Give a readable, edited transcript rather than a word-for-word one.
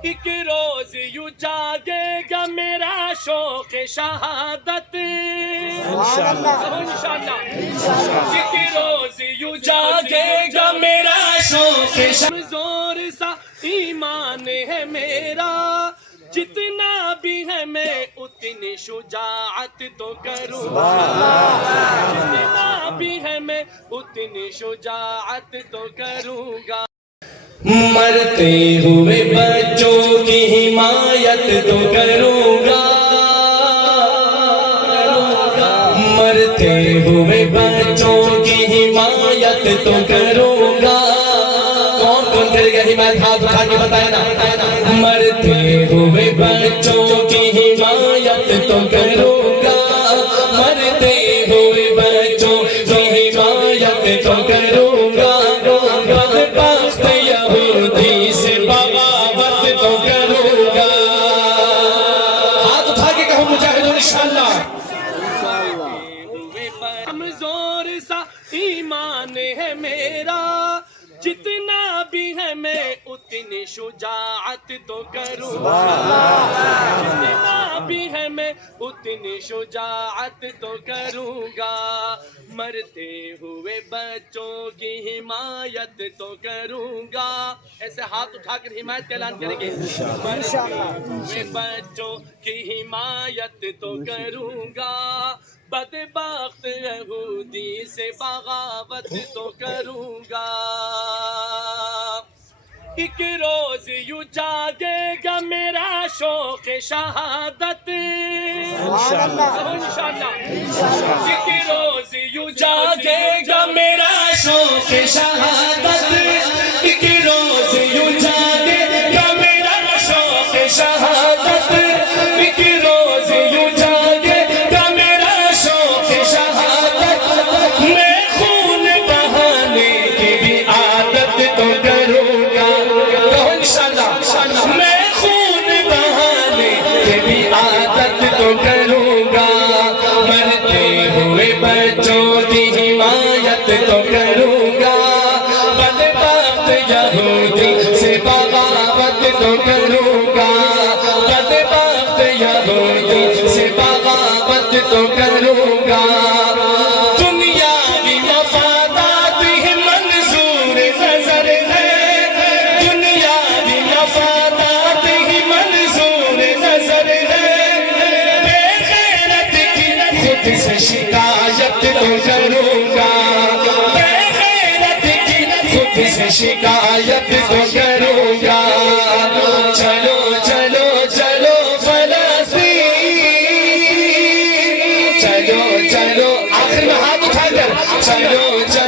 ایک روز یوں جاگے گا میرا شوق شہادت انشاءاللہ ایک روز یوں جاگے گا میرا شوق زور سا ایمان ہے میرا جتنا بھی ہے میں اتنی شجاعت تو کروں گا جتنا بھی ہے میں اتنی شجاعت تو کروں گا مرتے ہوئے بچوں کی حمایت تو کروں گا مرتے ہوئے بچوں کی حمایت تو کروں گا کون کون کرے گا حمایت ہاتھ اٹھا کے بتائے نا مرتے ہوئے بچوں کی حمایت تو کروں گا مرتے ہوئے بچوں کی حمایت تو کروں گا بدبخت یہودی سے بغاوت تو کروں گا ہاتھ اٹھا کے کہو مجاہدون انشاءاللہ کمزور سا ایمان ہے میرا جتنا بھی ہے میں اتنی شجاعت تو کروں گا جتنا بھی ہے میں اتنی شجاعت تو کروں گا مرتے ہوئے بچوں کی حمایت تو کروں گا ایسے ہاتھ اٹھا کر حمایت کا اعلان کریں گے مرتے ہوئے بچوں کی حمایت تو کروں گا بدبخت یہودی سے بغاوت تو کروں گا ایک روز یوں جاگے گا میرا شوق شہادت انشاءاللہ ایک روز یوں جاگے گا میرا شوق شہادت ایک روز یوں جاگے گا میرا شوق شہادت ایک روز یوں جاگے گا میرا شوق شہادت میں خون بہانے کی بھی عادت تو کروں گا میں خون بہانے کی بھی عادت تو کروں گا مرتے ہوئے بچوں کی حمایت تو کروں گا بدبخت یہودی سے بغاوت تو کروں گا بدبخت یہودی سے بغاوت تو کروں گا دنیاوی مفادات ہی منظور نظر ہے دنیاوی مفادات ہی منظور نظر ہے بے غیرت کی خود سے شکایت تو کروں گا بے غیرت کی خود سے شکایت تو کروں گا چلو چلو چلو فلسطین چلو چلو آخر میں ہاتھ اٹھا کر چلو چلو